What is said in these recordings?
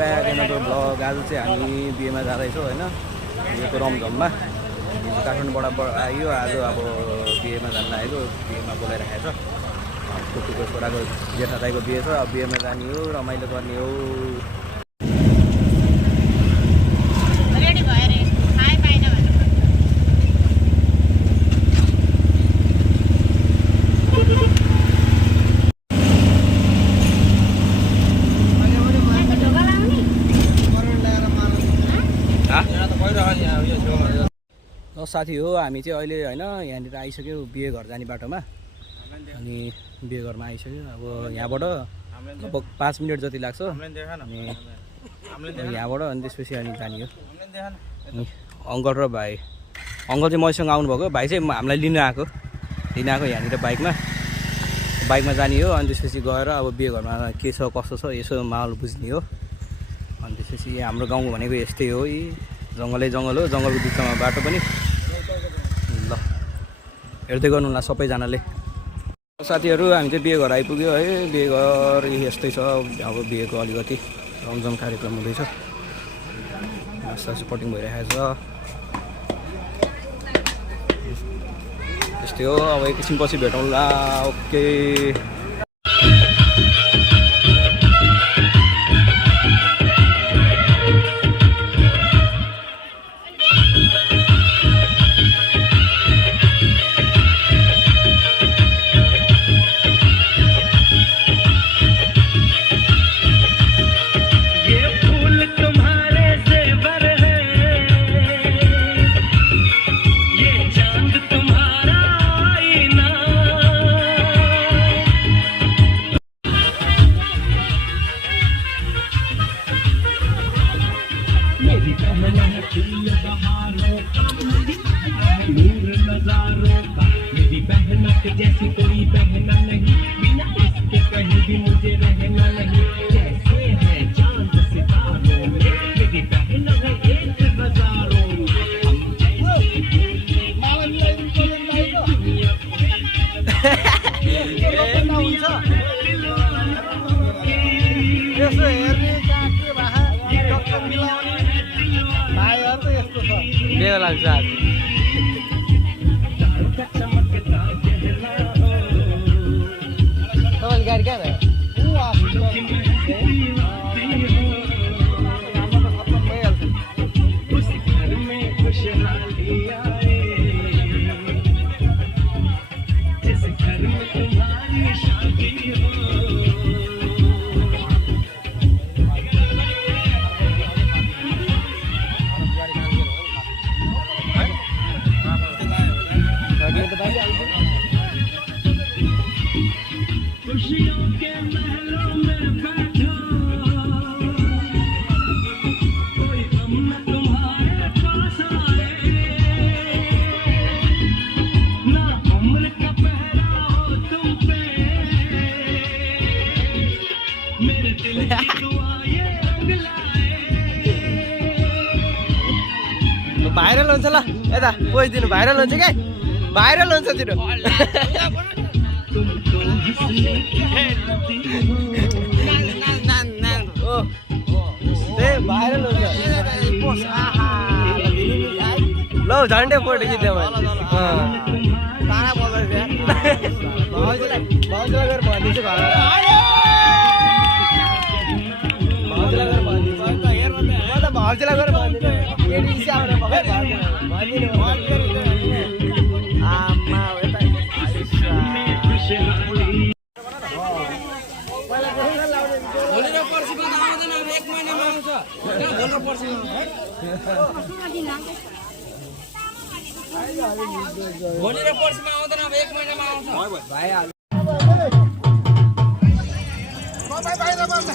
Back another blog. आज चाहिँ हामी बिहेमा जाँदैछौँ होइन, बिहेको रमझममा। काठमाडौँबाट आयो, आज अब बिहेमा जान लागेको, बिहेमा बोलाइराखेको छ। कुकुरको छोराको जेठा दाइको बिहे छ, अब बिहेमा जाने हो, रमाइलो गर्ने हो। साथी हो हामी चाहिँ अहिले होइन यहाँनिर आइसक्यो बिहे घर जाने बाटोमा। अनि बिहे घरमा आइसक्यो। अब यहाँबाट लगभग 5 मिनट जति लाग्छ। अनि यहाँबाट अनि त्यसपछि अनि जाने हो। अङ्कल र भाइ, अङ्कल चाहिँ मसँग आउनुभएको, भाइ चाहिँ हामीलाई लिन आएको यहाँनिर बाइकमा जाने हो। अनि त्यसपछि गएर अब बिहे घरमा के छ कस्तो छ यसो माहौल बुझ्ने हो। अनि त्यसपछि हाम्रो गाउँ भनेको यस्तै हो, यी जङ्गल हो, जङ्गलको बिचमा बाटो पनि। ल हेर्दै गर्नु होला सबैजनाले। साथीहरू हामी चाहिँ बिहे घर आइपुग्यो है। बिहे घर यस्तै छ, अब बिहेको अलिकति रमझम कार्यक्रम हुँदैछ, नास्ता सपोर्टिङ भइरहेको छ। यस्तै हो, अब एकैछिनपछि भेटौँला। ओके जैसी कोई बहना नहीं, बिना इसके कहीं भी मुझे रहना नहीं। जैसे है चांद सितारों में, मेरी बहन है एक हजारों में। गाड़ी क्या है उस घर में खुशहाली आए, जिस घर में तुम्हारी शादी हो। खुशियों के महलों में बैठो, कोई गम न तुम्हारे पास आए, ना उम्र का पहरा हो तुम पे, मेरे दिल की दुआ ये रंग लाए। भाइरल हुन्छ ल यता पोइदिनु, भाइरल हुन्छ क्या, भाइरल हुन्छ तिम्रो। ल झन्डै फोटो खिच्यो मैले। भाउजूलाई गएर भनिदिन्छु घरमा, भाउजूलाई गएर भनिदिन्छु, म त भाउजूलाई गएर भनिदिनु। आमा भोलि र पर्सिको त आउँदैन, अब 1 महिनामा आउँछ। भोलि र पर्सिको भोलि र पर्सिमा आउँदैन, अब 1 महिनामा आउँछ। भाइ बाहिर बस्छ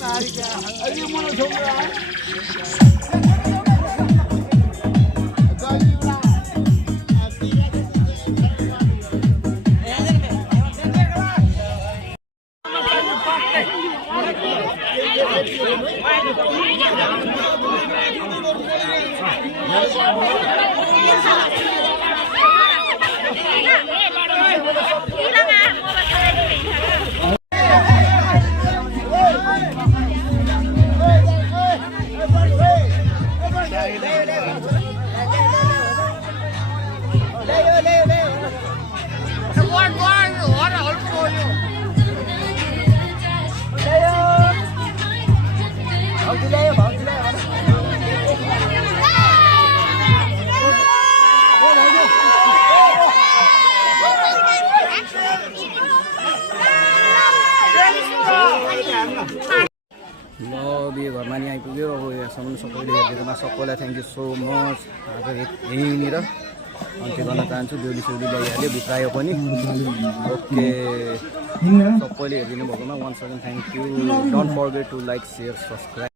नारीका अहिले मलाई छोरा म बिहे घरमा नि आइपुग्यो अब यहाँसम्म सबैले हेरिदिएकोमा सबैलाई थ्याङ्क यू सो मच आज यहीँनिर अन्त्य गर्न चाहन्छु बेहुली सेहुली ल्याइहाल्यो भित्रायो पनि ओके सबैले हेरिदिनु भएकोमा once again thank you don't forget to like share subscribe